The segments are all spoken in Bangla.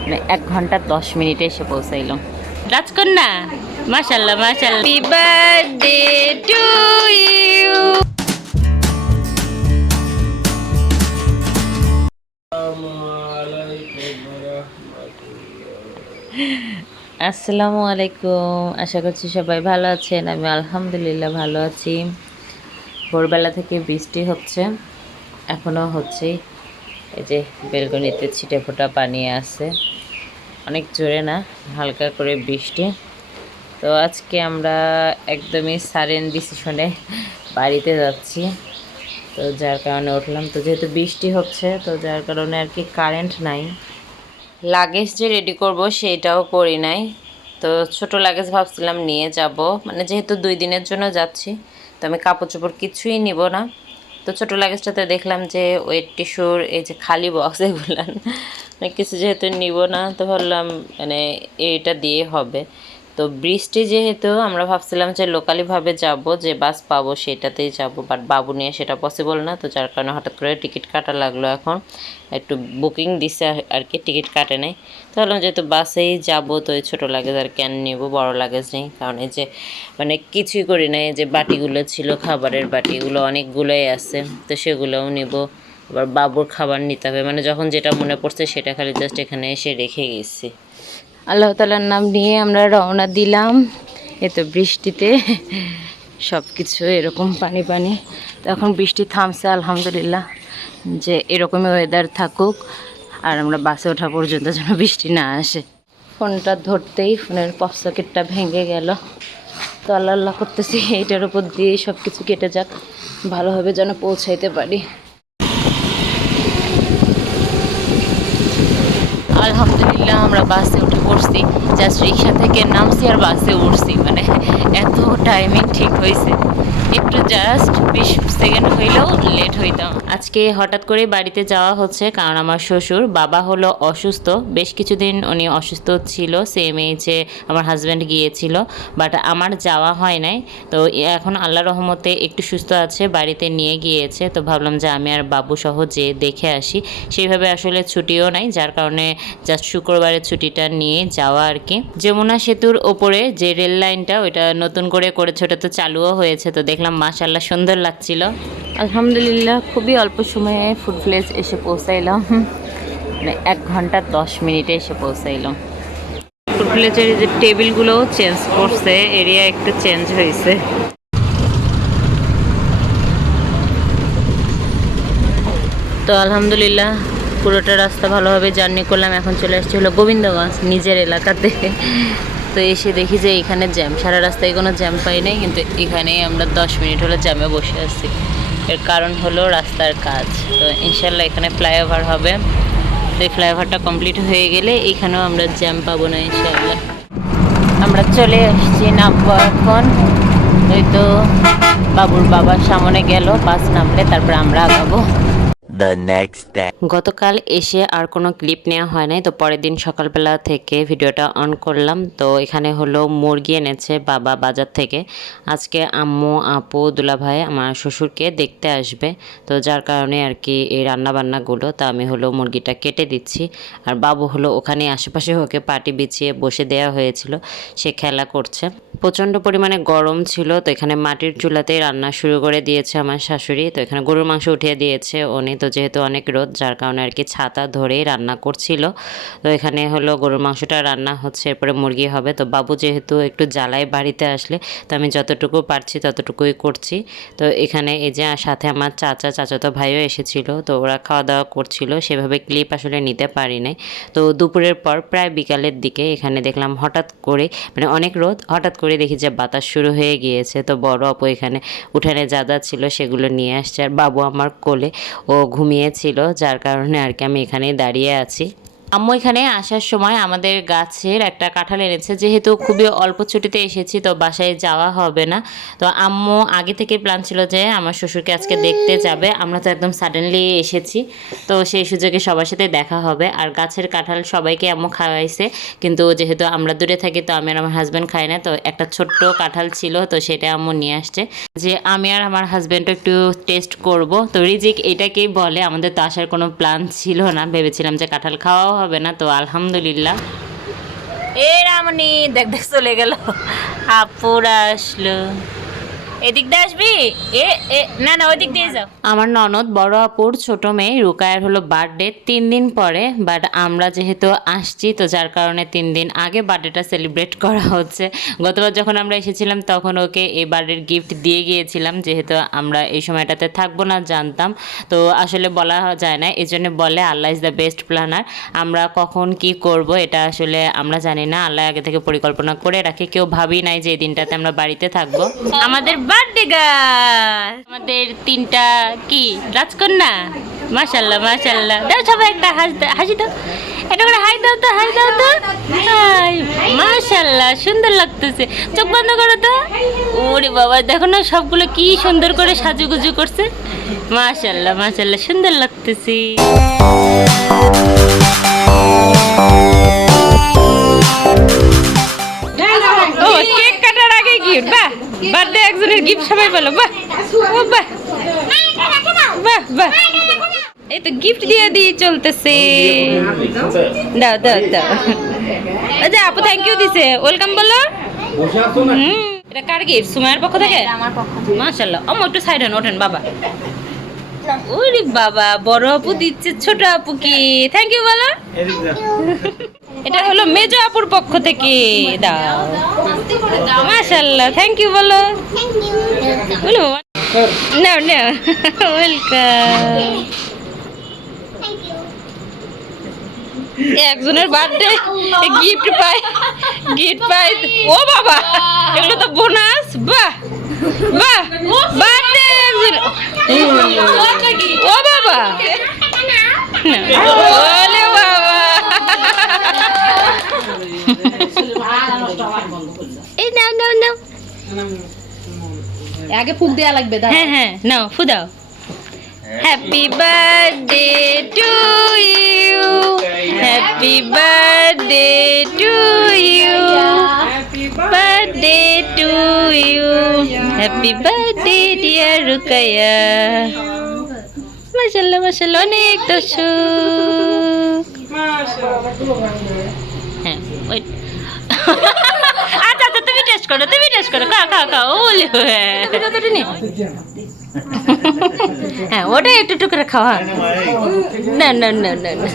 মানে এক ঘণ্টা দশ মিনিটে এসে পৌঁছাইলাম রাজকন্যা হ্যাপি বার্থডে টু আসসালামু আলাইকুম, আশা করছি সবাই ভালো আছেন, আমি আলহামদুলিল্লাহ ভালো আছি। ভোরবেলা থেকে বৃষ্টি হচ্ছে এখনও হচ্ছেই এই যে বেলকনিতে ছিটে ফোটা পানি আছে। অনেক জোরে না, হালকা করে বৃষ্টি। তো আজকে আমরা একদমই সারেন ডিসিশনে বাড়িতে যাচ্ছি। তো যার কারণে উঠলাম। তো যেহেতু বৃষ্টি হচ্ছে, তো যার কারণে আর কি কারেন্ট নাই। লাগেজ যে রেডি করব সেটাও করি নাই। তো ছোট লাগেজ ভাবছিলাম নিয়ে যাব। মানে যেহেতু দুই দিনের জন্য যাচ্ছি, তো আমি কাপড় চোপড় কিছুই নিব না। তো ছোটো লাগেজটাতে দেখলাম যে ওয়েট টিস্যুর এই যে খালি বক্স এগুলো মানে কিছু যেহেতু নিব না, তো ভাবলাম মানে এটা দিয়ে হবে। তো বৃষ্টি যেহেতু, আমরা ভাবছিলাম যে লোকালিভাবে যাব, যে বাস পাবো সেটাতেই যাব বাট বাবু নিয়ে সেটা পসিবল না, তো যার কারণে হঠাৎ করে টিকিট কাটা লাগল এখন। একটু বুকিং দিছে আর কি টিকিট কাটে নাই। তো ভাবলাম যেহেতু বাসেই যাব, তো এই ছোটো লাগেজ আর কেন নিব, বড় লাগেজ নেই। কারণ এই যে মানে কিছুই করি নাই যে বাটিগুলো ছিল, খাবারের বাটিগুলো অনেকগুলোই আছে, তো সেগুলোও নিব। আবার বাবুর খাবার নিতে হবে মানে যখন যেটা মনে পড়ছে সেটা খালি জাস্ট এখানে এসে রেখে গেছি। আল্লাহ তালার নাম নিয়ে আমরা রওনা দিলাম। এ তো বৃষ্টিতে সব কিছু এরকম পানি পানি। তো এখন বৃষ্টি থামছে, আলহামদুলিল্লাহ, যে এরকমই ওয়েদার থাকুক, আর আমরা বাসে ওঠা পর্যন্ত যেন বৃষ্টি না আসে। ফোনটা ধরতেই ফোনের পপ সকেটটা ভেঙে গেল। তো আল্লাহ আল্লাহ করতেছি এইটার উপর দিয়ে সব কিছু কেটে যাক, ভালোভাবে যেন পৌঁছাইতে পারি। আলহামদুলিল্লাহ, আমরা বাসে উঠে পড়ছি জাস্ট রিক্সা থেকে নামছি আর বাসে উঠছি মানে এত টাইমিং ঠিক হয়েছে। একটু জাস্ট বিশ সেকেন্ড হইলেও লেট হইতাম। আজকে হঠাৎ করে বাড়িতে যাওয়া হচ্ছে কারণ আমার শ্বশুর, বাবা হলো অসুস্থ, বেশ কিছুদিন উনি অসুস্থ ছিল সেম এজে আমার হাজব্যান্ড গিয়েছিল বাট আমার যাওয়া হয় নাই। তো এখন আল্লাহ রহমতে একটু সুস্থ আছে, বাড়িতে নিয়ে গিয়েছে, তো ভাবলাম যে আমি আর বাবু সহ যে দেখে আসি। সেইভাবে আসলে ছুটিও নাই, যার কারণে জাস্ট শুক্রবারের ছুটিটা নিয়ে যাওয়া আর কি। যমুনা সেতুর ওপরে যে রেল লাইনটা, ওইটা নতুন করে করেছে, ওটা তো চালুও হয়েছে, তো দেখলাম মাশাল্লাহ সুন্দর লাগছিল। আলহামদুলিল্লাহ, খুবই অল্প সময়ে ফুড প্লেস এসে পৌঁছাইলাম। মানে এক ঘণ্টা দশ মিনিটে এসে পৌঁছাইলাম। ফুড যে টেবিলগুলোও চেঞ্জ করছে, এরিয়া একটু চেঞ্জ হয়েছে। তো আলহামদুলিল্লাহ পুরোটা রাস্তা ভালোভাবে জার্নি করলাম, এখন চলে আসছি হলো গোবিন্দগঞ্জ, নিজের এলাকাতে। তো এসে দেখি যে এখানে জ্যাম, সারা রাস্তায় কোনো জ্যাম পাই নাই, কিন্তু এখানেই আমরা দশ মিনিট হলো জ্যামে বসে আছি। এর কারণ হলো রাস্তার কাজ। তো ইনশাল্লাহ এখানে ফ্লাইওভার হবে। তো এই ফ্লাইওভারটা কমপ্লিট হয়ে গেলে এখানেও আমরা জ্যাম পাবো না ইনশাল্লাহ। আমরা চলে আসছি নামবো এখন। ওই তো বাবুর বাবার সামনে গেল, বাস নামলে তারপর আমরা আগাবো। গতকাল এসে আর কোনো ক্লিপ নেওয়া হয় নাই, তো পরের দিন সকালবেলা থেকে ভিডিওটা অন করলাম। তো এখানে হলো মুরগি এনেছে বাবা বাজার থেকে। আজকে আম্মু, আপু, দুলাভাই আমার শ্বশুরকে দেখতে আসবে। তো যার কারণে আর কি এই রান্নাবান্নাগুলো, তো আমি হলো মুরগিটা কেটে দিচ্ছি। আর বাবু হলো ওখানে আশেপাশে ওকে পাটি বিছিয়ে বসে দেওয়া হয়েছিল, সে খেলা করছে। প্রচণ্ড পরিমাণে গরম ছিল, তো এখানে মাটির চুলাতেই রান্না শুরু করে দিয়েছে আমার শাশুড়ি। তো এখানে গরুর মাংস উঠিয়ে দিয়েছে উনি, তো যেহেতু অনেক রোদ, যার কারণে আর কি ছাতা ধরেই রান্না করছিল। তো এখানে হলো গরুর মাংসটা রান্না হচ্ছে, এরপরে মুরগি হবে। তো বাবু যেহেতু একটু জ্বালায় বাড়িতে আসলে, তো আমি যতটুকু পারছি ততটুকুই করছি। তো এখানে এই যে সাথে আমার চাচা, চাচাতো ভাইও এসেছিল, তো ওরা খাওয়া দাওয়া করছিল। সেভাবে ক্লিপ আসলে নিতে পারি নাই। তো দুপুরের পর প্রায় বিকালের দিকে এখানে দেখলাম হঠাৎ করে মানে অনেক রোদ, হঠাৎ করে দেখি যে বাতাস শুরু হয়ে গিয়েছে। তো বড় আপু এখানে উঠানে যা যা ছিল সেগুলো নিয়ে আসছে। আর বাবু আমার কোলে, ও ঘুমিয়েছিল যার কারণে আর কি আমি এখানেই দাঁড়িয়ে আছি। আম্মু এখানে আসার সময় আমাদের গাছের একটা কাঁঠাল এনেছে। যেহেতু খুবই অল্প ছুটিতে এসেছি, তো বাসায় যাওয়া হবে না। তো আম্মু আগে থেকে প্ল্যান ছিল যে আমার শ্বশুরকে আজকে দেখতে যাবে। আমরা তো একদম সাডেনলি এসেছি। তো সেই সুযোগে সবার সাথে দেখা হবে। আর গাছের কাঁঠাল সবাইকে আম্মু খাওয়াইছে। কিন্তু যেহেতু আমরা দূরে থাকি, তো আমি আর আমার হাজব্যান্ড খাই না। তো একটা ছোট্ট কাঁঠাল ছিল, তো সেটা আম্মু নিয়ে আসছে। যে আমি আর আমার হাজব্যান্ডও একটু টেস্ট করব। তো রিজিক এটাকেই বলে, আমাদের তো আসার কোনো প্ল্যান ছিল না। ভেবেছিলাম যে কাঁঠাল খাওয়াও হবে না তো আলহামদুলিল্লাহ। এ রামনি দেখ দেখ চলে গেল। আপুরা আসলো। এদিক দিয়ে আসবি? এ এ না না ওদিক দিয়ে যাও আমার ননদ বড় আপুর ছোট মেয়ে রুকায়ের হলো বার্থডে তিন দিন পরে বাট আমরা যেহেতু আসছি তো যার কারণে তিন দিন আগে বার্থডেটা সেলিব্রেট করা হচ্ছে। গতবার যখন আমরা এসেছিলাম তখন ওকে এই বার্থডের গিফট দিয়ে গিয়েছিলাম যেহেতু আমরা এই সময়টাতে থাকব না জানতাম। তো আসলে বলা যায় না এই জন্য বলে Allah is the best planner আমরা কখন কি করব এটা আসলে আমরা জানি না। আল্লাহ আগে থেকে পরিকল্পনা করে রাখে। কেউ ভাবি নাই যে এই দিনটাতে আমরা বাড়িতে থাকব। আমাদের বার্থডে গার্ল আমাদের তিনটা কি? রাজকন্যা? মাশাল্লাহ মাশাল্লাহ দাও সবাই একটা হাসি দাও হাসি দাও। এটা করে হাই দাও তো হাই দাও তো। হাই মাশাল্লাহ সুন্দর লাগতেছে। চোখ বন্ধ করো তো। ওরে বাবা দেখো না সবগুলো কি সুন্দর করে সাজুগুজু করছে। মাশাল্লাহ মাশাল্লাহ সুন্দর লাগতেছে। ও কেক কাটার আগে গিফট বাহ! বার্থডে একজনের গিফট সবাই বলো বাহ ও বাহ। বাহ বাহ। এই তো গিফট দিয়ে দিয়ে চলতেছে। দাও দাও দাও। আচ্ছা আপু থ্যাংক ইউ দিছে। ওয়েলকাম বলো। হুম। এটা কার গিফট সুমায়ের পক্ষ থেকে? মাসাল্লাহ ও একটু সাইড হন ওঠেন বাবা। ওরে বাবা বড় আপু দিচ্ছে ছোট আপু কি? থ্যাংক ইউ বলো। এটা হলো মেজ আপুর পক্ষ থেকে। দাও। মাশাল্লাহ থ্যাংক ইউ বলো। বলো না নাও ওয়েলকাম একজনের বার্থডে গিফট পায় গিফট পায়। ও বাবা এগুলো তো বোনাস বাহ বাহ বার্থডে একজন। ও বাবা। ওলে বাবা। এই নাও নাও নাও। আগে ফুক দেয়া লাগবে দাও। হ্যাঁ হ্যাঁ নাও ফুদাও happy birthday to you happy birthday to you birthday to you happy birthday dear Rukaya মাশাল্লাহ মাশাল্লাহ অনেক দর্শক হ্যাঁ ওই আচ্ছা আচ্ছা তুমি টেস্ট করো তুমি টেস্ট করো খাও খাও খাও ওলি হ্যাঁ ওটা একটু একটু করে খাওয়া। না না না না না।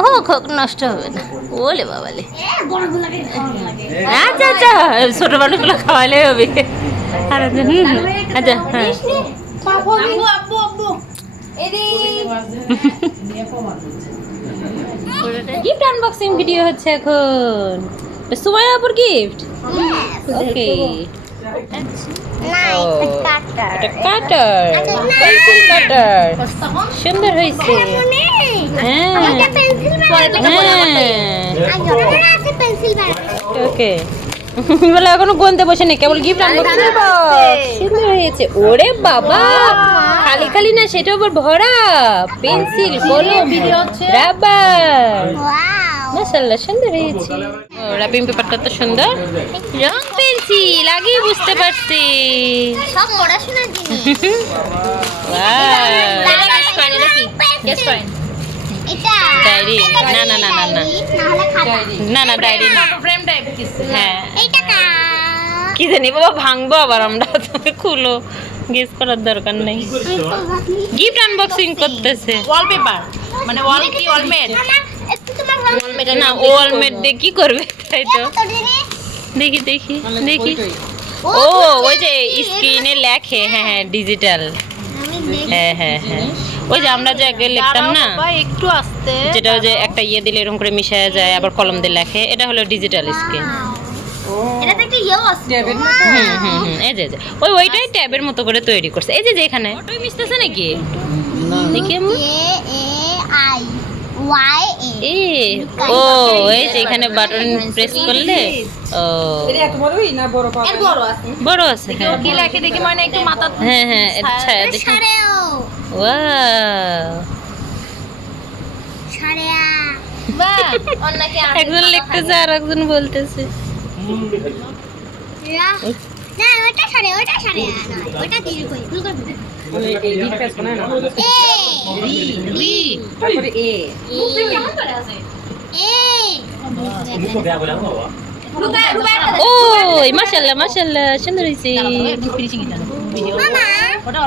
ও খোক নষ্ট হবে না। ওলে বাবালে আচ্ছা আচ্ছা ছোট মানুষগুলো খাওয়ালে হবে। আর আচ্ছা, হ্যাঁ। গিফট আনবক্সিং ভিডিও হচ্ছে এখন। গিফট ওকে এটা কাটার কাটার সুন্দর হয়েছে হ্যাঁ হ্যাঁ ওকে বলে এখনও গুনতে বসে নেই কেবল গিফট আনবক্সিং সুন্দর হয়েছে। ওরে বাবা! খালি খালি না সেটা আবার ভরা। পেন্সিল কলম রাবার ও র্যাপিং পেপারটা তো সুন্দর। রং পেন্সিল আগেই বুঝতে পারছি। সব পড়াশোনার জিনিস! ডায়েরি না না না না না। না না ডায়েরি না। হ্যাঁ। এইটা কি? জানি বাবা ভাঙবো আবার আমরা। তুমি খুলো। গেস করার দরকার নেই। গিফট আনবক্সিং করতেছে। ওয়ালপেপার মানে ওয়াল কি ওয়ালমেট না, ওয়ালমেট দিয়ে কি করবে? তাই তো। দেখি দেখি দেখি। ও ওই যে স্ক্রিনে লেখে হ্যাঁ হ্যাঁ ডিজিটাল হ্যাঁ হ্যাঁ হ্যাঁ। ওই যে আমরা যে আগে লিখতাম না একটু আসতে যেটা ওই যে একটা ইয়ে দিলে এরকম করে মিশায়া যায় আবার কলম দিয়ে লেখে এটা হলো ডিজিটাল স্ক্রিন ওই ওইটাই ট্যাবের মতো করে তৈরি করছে। এই যে যে এখানে। মিশতেছে নাকি? দেখি। এ এ এ ও এই যে এখানে বাটন প্রেস করলে ও। বড় আছে। বড় আছে হ্যাঁ। কি লেখে দেখি মানে একটু মাথা হ্যাঁ হ্যাঁ আচ্ছা দেখি। একজন লিখতেছে আর একজন বলতেছে। ওটা সারে ওটা সারে ওটা দিয়ে ভুল করে ওই মাশাল্লাহ মাশাল্লাহ সুন্দর হয়েছে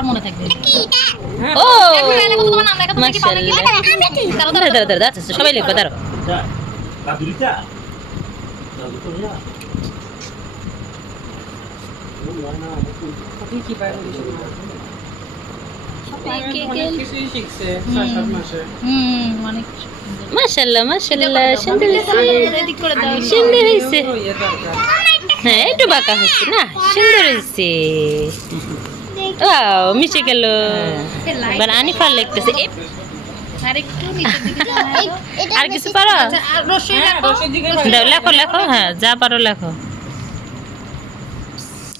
মনে ও তোমার নাম লেখা তুমি কি পারবে মাশাল্লাহ সবাই লিখবে দাঁড়া কি মাশাল্লাহ মাশাল্লাহ সুন্দর হয়েছে। রেডি করে দাও। সুন্দর হয়েছে। ইয়ে হ্যাঁ একটু বাঁকা হচ্ছে না? সুন্দর হয়েছে। ওয়াও মিশে গেল। এবার আনিফার লিখতেছে আর একটু নিচের দিকে যাও। আর কিছু পারো? আচ্ছা, হ্যাঁ লেখো লেখো। হ্যাঁ যা পারো লেখো।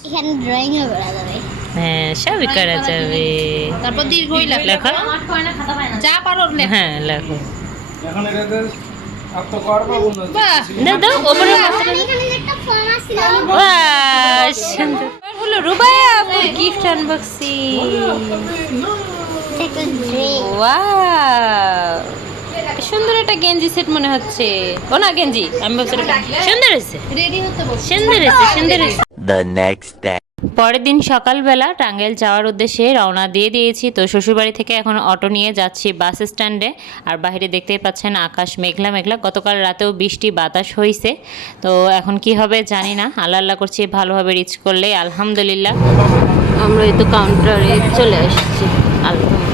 এখানে ড্রয়িং করা যাবে। হ্যাঁ সবই করা যাবে। তারপর দীর্ঘই লেখো। লেখো যা পারো লেখো। হ্যাঁ লেখো। গিফট আনবক্সিং একটা সুন্দর। একটা গেঞ্জি সেট মনে হচ্ছে। ও না গেঞ্জি। আমি ভাবছি সুন্দর হয়েছে। রেডি হতে সুন্দর হয়েছে সুন্দর হয়েছে. পরের দিন সকালবেলা টাঙ্গাইল যাওয়ার উদ্দেশ্যে রওনা দিয়ে দিয়েছি। তো শ্বশুরবাড়ি থেকে এখন অটো নিয়ে যাচ্ছি বাস স্ট্যান্ডে। আর বাইরে দেখতেই পাচ্ছেন আকাশ মেঘলা মেঘলা। গতকাল রাতেও বৃষ্টি, বাতাস হয়েছে তো এখন কি হবে জানি না। আল্লাহ আল্লাহ করছি, ভালোভাবে রিচ করলে আলহামদুলিল্লাহ। আমরা এই তো কাউন্টারে চলে এসেছি আলহামদুলিল্লাহ।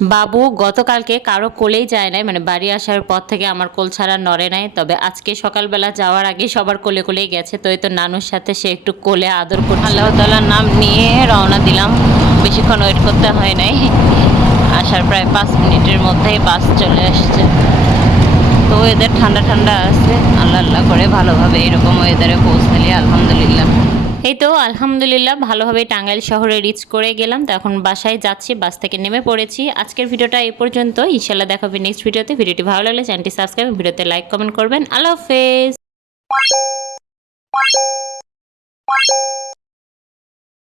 বাবু, গতকালকে কারও কোলেই যায় নাই। মানে বাড়ি আসার পর থেকে আমার কোল ছাড়া নড়ে নাই। তবে আজকে সকালবেলা যাওয়ার আগে সবার কোলে কোলেই গেছে। তো এই তো নানুর সাথে সে একটু কোলে আদর করছে। আল্লাহ তালার নাম নিয়ে রওনা দিলাম। বেশিক্ষণ ওয়েট করতে হয় নাই। আসার প্রায় পাঁচ মিনিটের মধ্যেই বাস চলে আসছে। তো ওয়েদার ঠান্ডা ঠান্ডা আছে। আল্লাহ আল্লাহ করে ভালোভাবে এরকম ওয়েদারে পৌঁছালি, আলহামদুলিল্লাহ। এই তো, আলহামদুলিল্লাহ, ভালোভাবে টাঙ্গাইল শহরে রিচ করে গেলাম। তো এখন বাসায় যাচ্ছি, বাস থেকে নেমে পড়েছি। আজকের ভিডিওটা এ পর্যন্ত ইনশাল্লাহ দেখাবে নেক্সট ভিডিওতে। ভিডিওটি ভালো লাগলে চ্যানেলটি সাবস্ক্রাইব ভিডিওতে লাইক কমেন্ট করবেন। আল্লাহ হাফেজ।